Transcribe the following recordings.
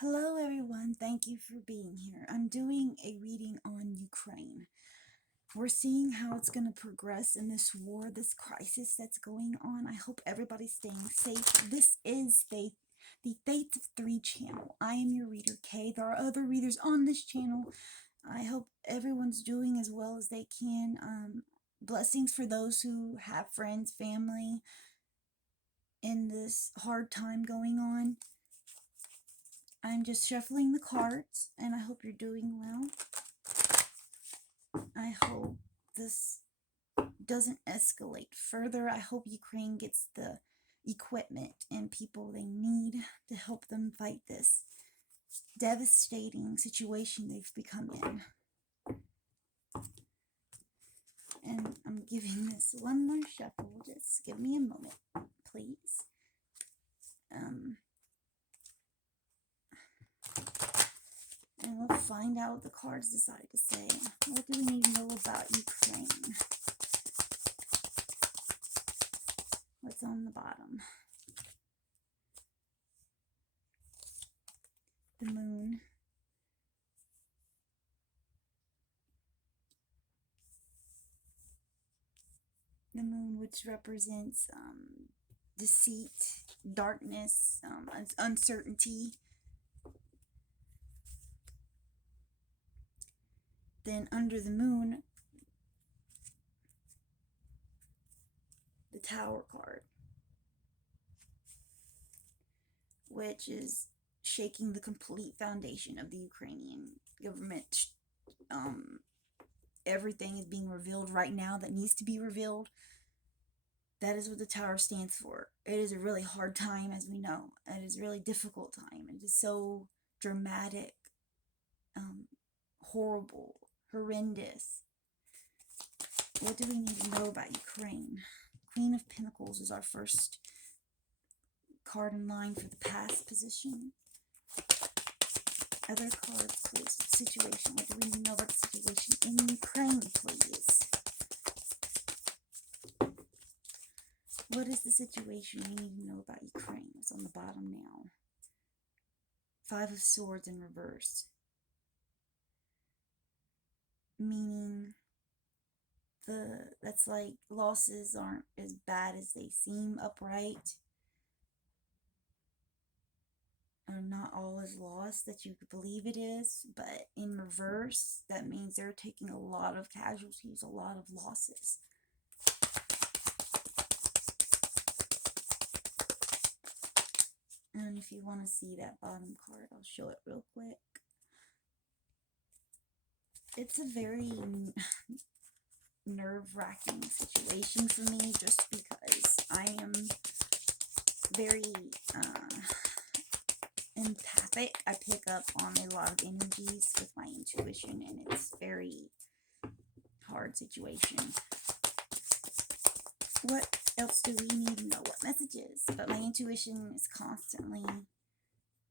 Hello everyone, thank you for being here. I'm doing a reading on Ukraine. We're seeing how it's going to progress in this war, this crisis that's going on. I hope everybody's staying safe. This is the Fates of 3 channel. I am your reader, Kay. There are other readers on this channel. I hope everyone's doing as well as they can. Blessings for those who have friends, family in this hard time going on. I'm just shuffling the cards, and I hope you're doing well. I hope this doesn't escalate further. I hope Ukraine gets the equipment and people they need to help them fight this devastating situation they've become in. And I'm giving this one more shuffle. Just give me a moment, please. And we'll find out what the cards decide to say. What do we need to know about Ukraine? What's on the bottom? The moon. The moon, which represents deceit, darkness, uncertainty. Then under the moon, the Tower card, which is shaking the complete foundation of the Ukrainian government. Everything is being revealed right now that needs to be revealed. That is what the Tower stands for. It is a really hard time, as we know. It is a really difficult time. It is so dramatic, horrible, horrendous. What do we need to know about Ukraine? Queen of Pentacles is our first card in line for the past position. Other cards, please. Situation. What do we need to know about the situation in Ukraine, please? What is the situation we need to know about Ukraine? It's on the bottom now. 5 of Swords in reverse. Meaning that's like losses aren't as bad as they seem. Upright, or not all is lost that you could believe it is, but in reverse, that means they're taking a lot of casualties, a lot of losses. And if you want to see that bottom card, I'll show it real quick. It's a very nerve-wracking situation for me, just because I am very empathic. I pick up on a lot of energies with my intuition, and it's a very hard situation. What else do we need to know? What messages? But my intuition is constantly,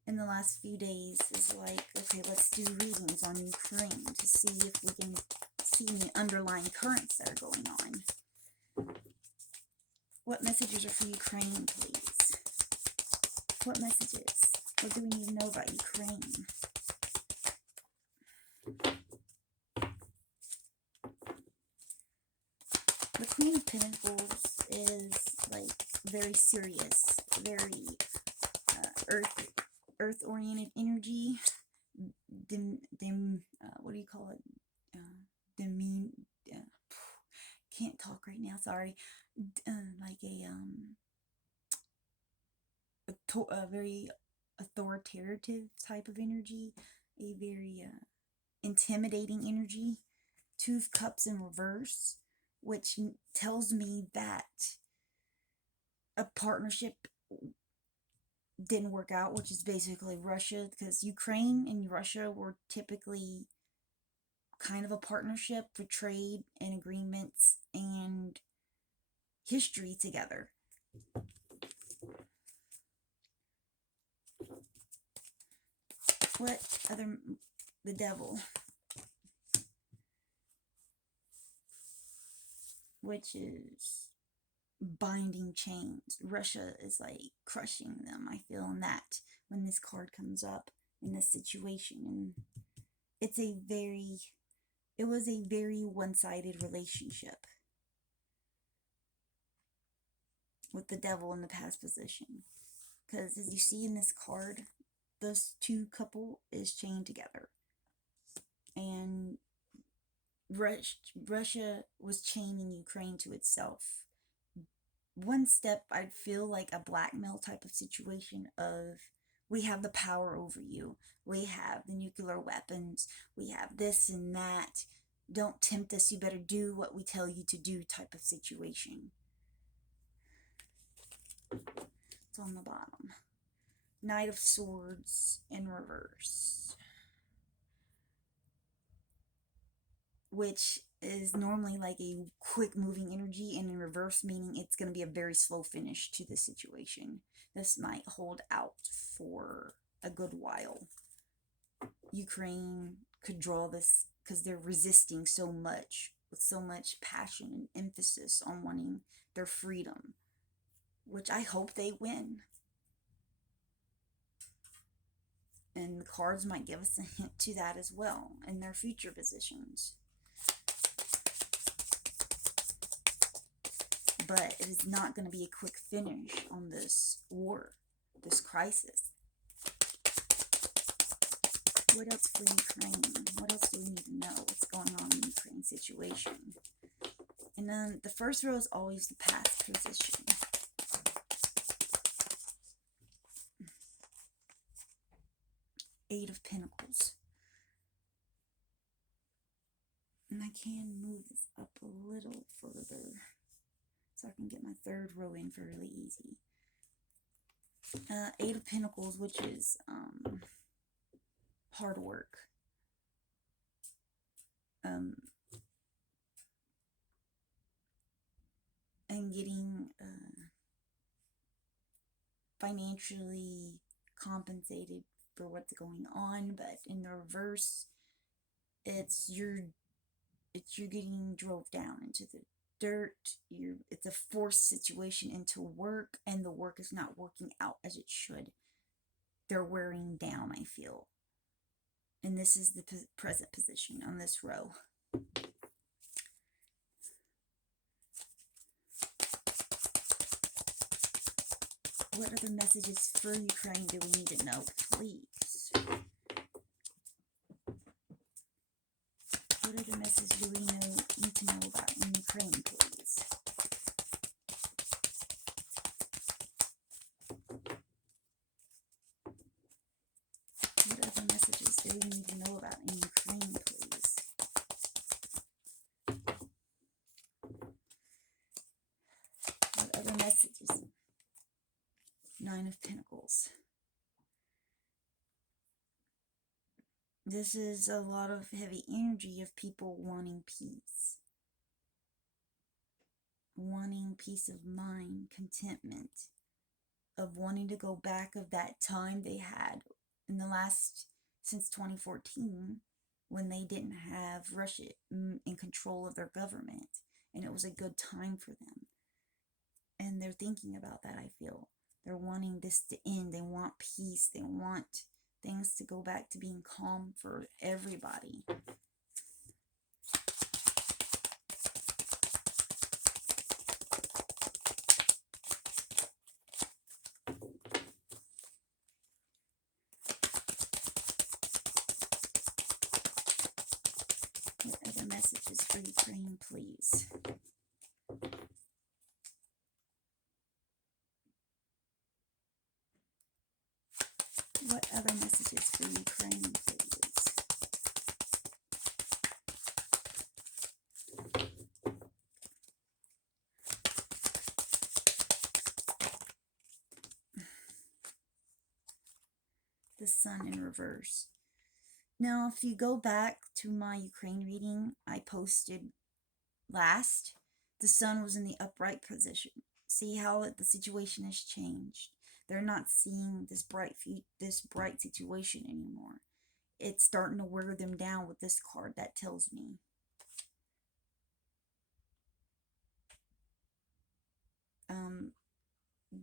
in the last few days, is like, okay, let's do readings on Ukraine to see if we can see the underlying currents that are going on. What messages are for Ukraine, please? What messages? What do we need to know about Ukraine? The Queen of Pentacles is like very serious, very earth-oriented energy. What do you call it? Can't talk right now. Sorry. Like a very authoritative type of energy, a very intimidating energy. 2 of Cups in reverse, which tells me that a partnership didn't work out, which is basically Russia, because Ukraine and Russia were typically kind of a partnership for trade and agreements and history together. What other? The Devil, which is binding chains. Russia is like crushing them. I feel in that when this card comes up. in this situation. And it was a very one-sided relationship with the devil in the past position. Because as you see in this card, those two couple is chained together. And Russia was chaining Ukraine to itself. One step, I'd feel like a blackmail type of situation of, we have the power over you. We have the nuclear weapons. We have this and that. Don't tempt us. You better do what we tell you to do type of situation. It's on the bottom. Knight of Swords in reverse. Which is normally like a quick moving energy, and in reverse meaning it's going to be a very slow finish to the situation. This might hold out for a good while. Ukraine could draw this because they're resisting so much, with so much passion and emphasis on wanting their freedom, which I hope they win. And the cards might give us a hint to that as well in their future positions. But it is not going to be a quick finish on this war, this crisis. What else for Ukraine? What else do we need to know? What's going on in the Ukraine situation? And then the first row is always the past position. Eight of Pentacles. And I can move this up a little further so I can get my third row in fairly easy. Eight of Pentacles, which is hard work. And getting financially compensated for what's going on, but in the reverse, it's you're getting drove down into the dirt. It's a forced situation into work, and the work is not working out as it should. They're wearing down, I feel. And this is the present position on this row. What other messages for Ukraine do we need to know, please? What other messages do we need to know about in Ukraine, please? What other messages do we need to know about in Ukraine, please? What other messages? Nine of Pentacles. This is a lot of heavy energy of people wanting peace. Wanting peace of mind, contentment. Of wanting to go back of that time they had in the last, since 2014, when they didn't have Russia in control of their government. And it was a good time for them. And they're thinking about that, I feel. They're wanting this to end. They want peace. They want things to go back to being calm for everybody. What other messages for Ukraine, please? What other messages for Ukraine, please? The Sun in reverse. Now, if you go back to my Ukraine reading I posted last, the Sun was in the upright position. See how the situation has changed. They're not seeing this bright situation anymore. It's starting to wear them down with this card. That tells me.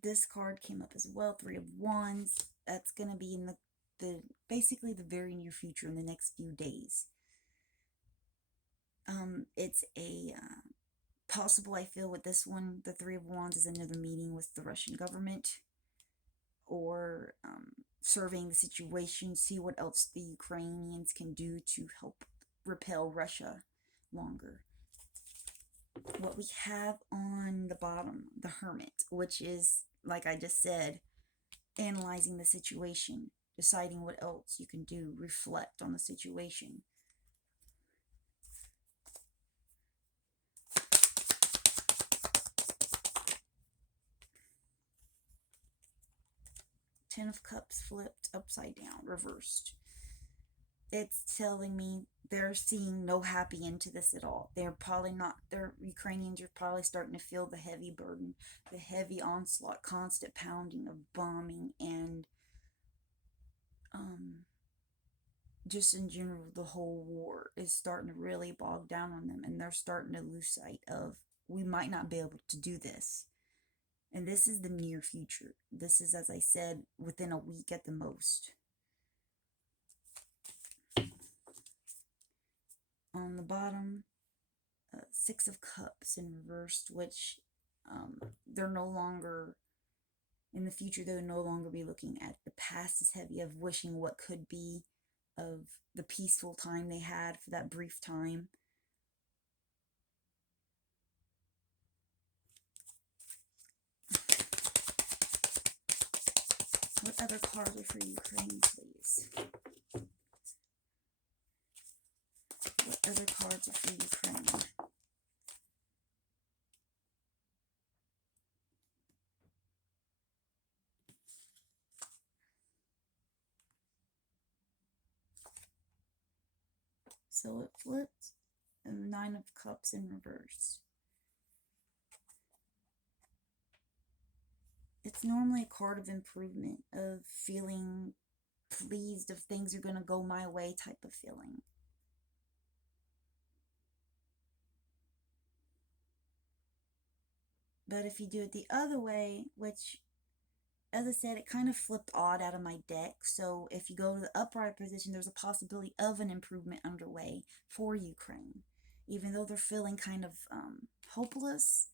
This card came up as well. Three of Wands. That's going to be in the basically the very near future, in the next few days. It's a possible, I feel, with this one, the Three of Wands, is another meeting with the Russian government, or surveying the situation, see what else the Ukrainians can do to help repel Russia longer. What we have on the bottom, the Hermit, which is, like I just said, analyzing the situation, deciding what else you can do, reflect on the situation. Ten of Cups flipped upside down, reversed. It's telling me they're seeing no happy end to this at all. They're probably not, their Ukrainians are probably starting to feel the heavy burden, the heavy onslaught, constant pounding of bombing, and just in general, the whole war is starting to really bog down on them, and they're starting to lose sight of, we might not be able to do this. And this is the near future. This is, as I said, within a week at the most. On the bottom, Six of Cups in reversed, which they're no longer, in the future, they'll no longer be looking at the past as heavy, of wishing what could be, of the peaceful time they had for that brief time. What other cards are for Ukraine, please? What other cards are for Ukraine? So it flipped, and Nine of Cups in reverse. It's normally a card of improvement, of feeling pleased, if things are going to go my way type of feeling. But if you do it the other way, which, as I said, it kind of flipped odd out of my deck. So if you go to the upright position, there's a possibility of an improvement underway for Ukraine. Even though they're feeling kind of hopeless,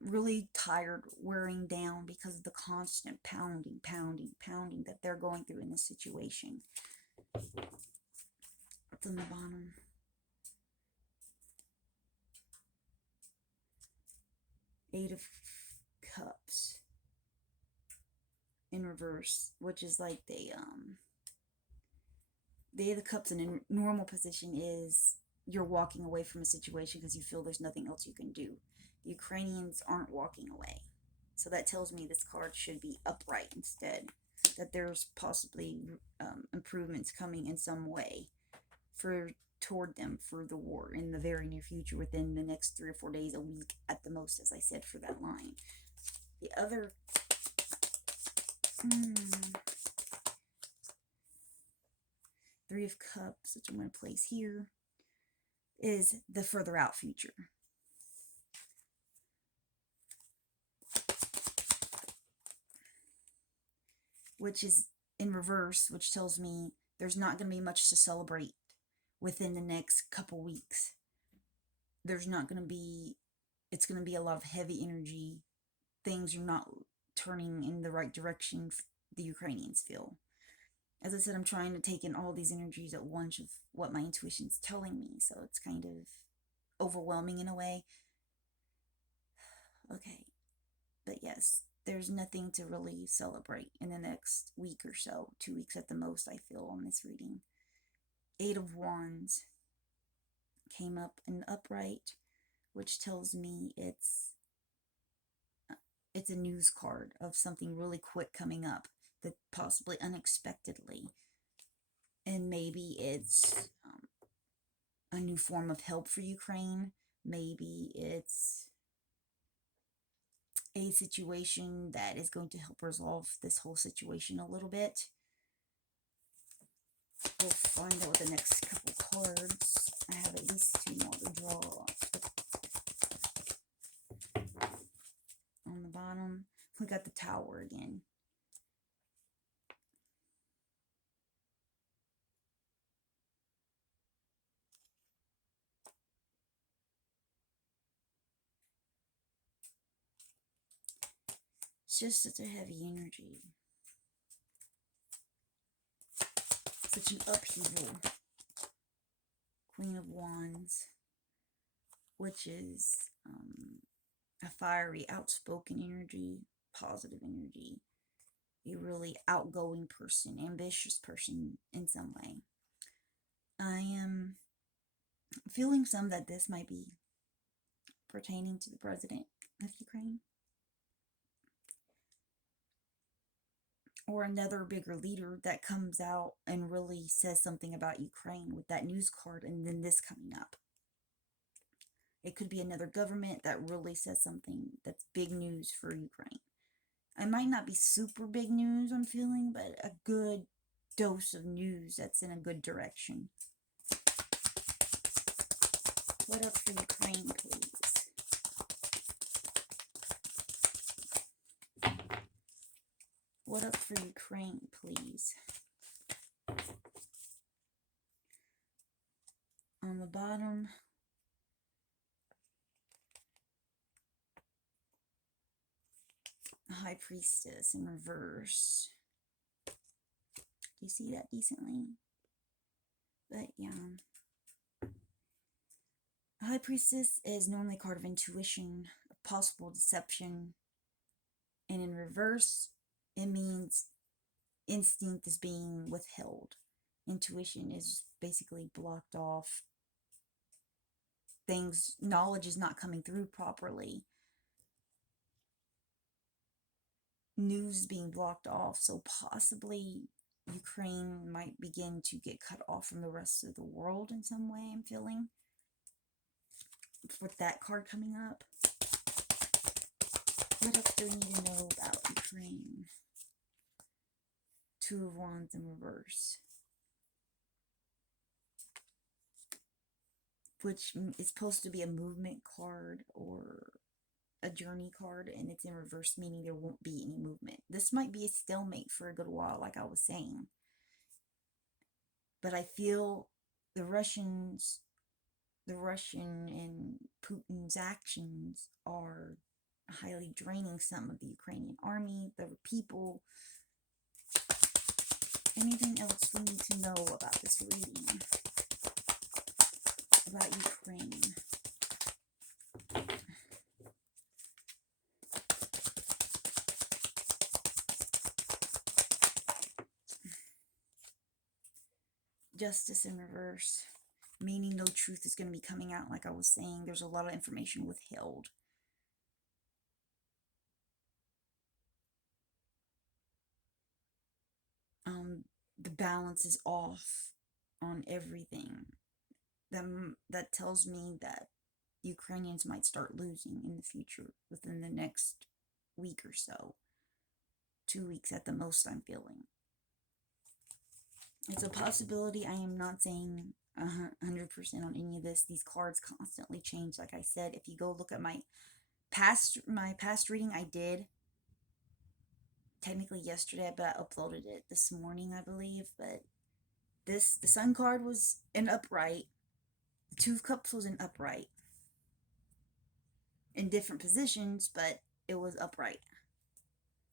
really tired, wearing down because of the constant pounding that they're going through in this situation. What's on the bottom? Eight of Cups in reverse, which is like the Eight of Cups in a normal position is you're walking away from a situation because you feel there's nothing else you can do. The Ukrainians aren't walking away. So that tells me this card should be upright instead. That there's possibly improvements coming in some way toward them for the war in the very near future, within the next 3 or 4 days, a week at the most, as I said, for that line. The other... Three of Cups, which I'm going to place here, is the further out future. Which is in reverse, which tells me there's not going to be much to celebrate within the next couple weeks. There's not going to be, it's going to be a lot of heavy energy. Things are not turning in the right direction, the Ukrainians feel. As I said, I'm trying to take in all these energies at once of what my intuition's telling me, so it's kind of overwhelming in a way. Okay, but yes, there's nothing to really celebrate in the next week or so, 2 weeks at the most, I feel, on this reading. Eight of Wands came up in upright, which tells me it's a news card of something really quick coming up, that possibly unexpectedly, and maybe it's a new form of help for Ukraine. Maybe it's a situation that is going to help resolve this whole situation a little bit. We'll find out with the next couple cards. I have at least 2 more to draw. On the bottom, we got the Tower again. It's just such a heavy energy. Such an upheaval. Queen of Wands, which is a fiery, outspoken energy, positive energy. A really outgoing person, ambitious person in some way. I am feeling some that this might be pertaining to the president of Ukraine. Or another bigger leader that comes out and really says something about Ukraine with that news card, and then this coming up. It could be another government that really says something that's big news for Ukraine. It might not be super big news, I'm feeling, but a good dose of news that's in a good direction. What up for Ukraine, please? What up for Ukraine, please? On the bottom, High Priestess in reverse. Do you see that decently? But yeah. High Priestess is normally a card of intuition, of possible deception. And in reverse, it means instinct is being withheld. Intuition is basically blocked off. Knowledge is not coming through properly. News is being blocked off, so possibly Ukraine might begin to get cut off from the rest of the world in some way, I'm feeling. With that card coming up. What else do we need to know about Ukraine? Two of Wands in reverse. Which is supposed to be a movement card or a journey card, and it's in reverse, meaning there won't be any movement. This might be a stalemate for a good while, like I was saying. But I feel the Russian and Putin's actions are highly draining some of the Ukrainian army, the people. Anything else we need to know about this reading? About Ukraine? Justice in reverse, meaning no truth is going to be coming out. Like I was saying, there's a lot of information withheld. The balance is off on everything. That tells me that Ukrainians might start losing in the future within the next week or so. 2 weeks at the most, I'm feeling. It's a possibility. I am not saying 100% on any of this. These cards constantly change. Like I said, if you go look at my past reading, I did technically yesterday, but I uploaded it this morning, I believe. But the Sun card was an upright. The Two of Cups was an upright. In different positions, but it was upright.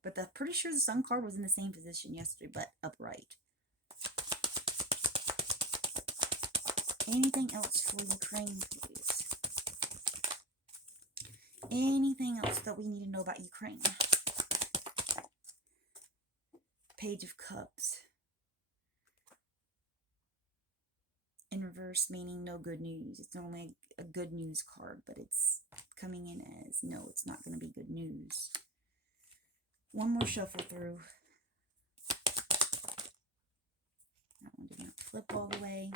But I'm pretty sure the Sun card was in the same position yesterday, but upright. Anything else for Ukraine, please? Anything else that we need to know about Ukraine? Page of Cups. In reverse, meaning no good news. It's normally a good news card, but it's coming in as no, it's not going to be good news. One more shuffle through. That one did not flip all the way.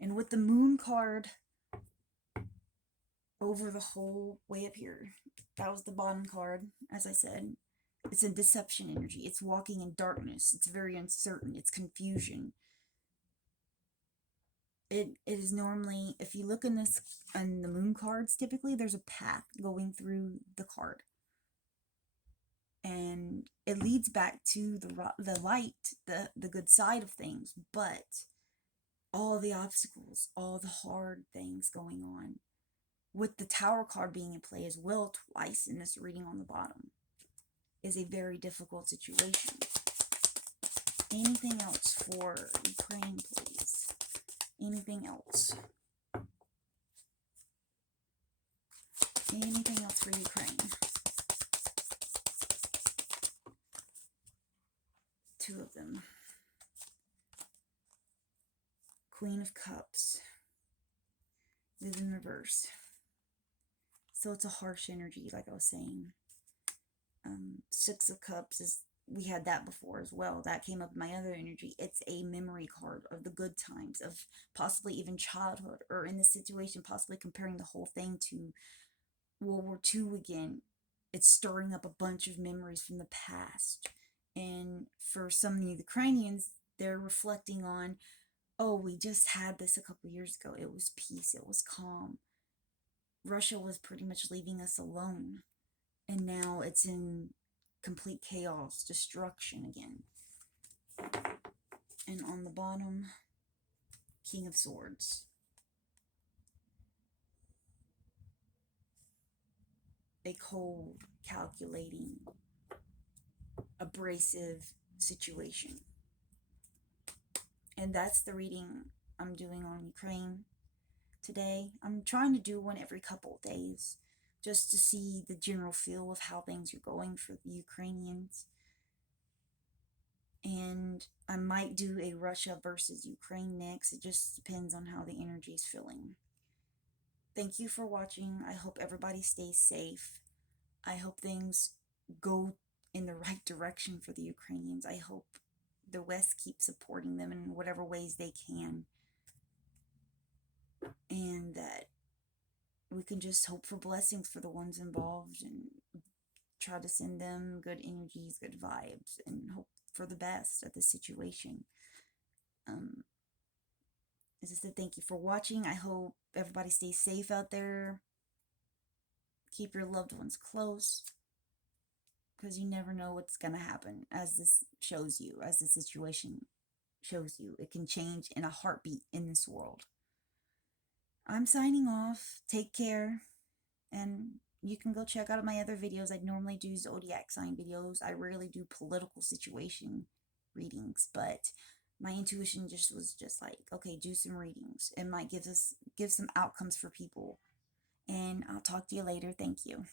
And with the Moon card over the whole way up here, that was the bottom card, as I said. It's a deception energy. It's walking in darkness. It's very uncertain. It's confusion. It is normally, if you look in this, on the Moon cards, typically there's a path going through the card. And it leads back to the light, the good side of things. But all the obstacles, all the hard things going on, with the Tower card being in play as well twice in this reading on the bottom. is a very difficult situation. Anything else for Ukraine, please? Anything else? Anything else for Ukraine? Two of them. Queen of Cups is in reverse. So it's a harsh energy, like I was saying. Six of Cups is, we had that before as well. That came up in my other energy. It's a memory card of the good times, of possibly even childhood, or in this situation, possibly comparing the whole thing to World War II again. It's stirring up a bunch of memories from the past. And for some of the Ukrainians, they're reflecting on, oh, we just had this a couple years ago. It was peace. It was calm. Russia was pretty much leaving us alone. And now it's in complete chaos, destruction again. And on the bottom, King of Swords. A cold, calculating, abrasive situation. And that's the reading I'm doing on Ukraine today. I'm trying to do one every couple of days, just to see the general feel of how things are going for the Ukrainians. And I might do a Russia versus Ukraine next. It just depends on how the energy is feeling. Thank you for watching. I hope everybody stays safe. I hope things go in the right direction for the Ukrainians. I hope the West keeps supporting them in whatever ways they can. And that we can just hope for blessings for the ones involved and try to send them good energies, good vibes, and hope for the best at the situation. As I said, thank you for watching. I hope everybody stays safe out there. Keep your loved ones close, because you never know what's going to happen, as this shows you, as the situation shows you. It can change in a heartbeat in this world. I'm signing off. Take care. And you can go check out my other videos. I normally do zodiac sign videos. I rarely do political situation readings, but my intuition was just like, okay, do some readings. It might give some outcomes for people. And I'll talk to you later. Thank you.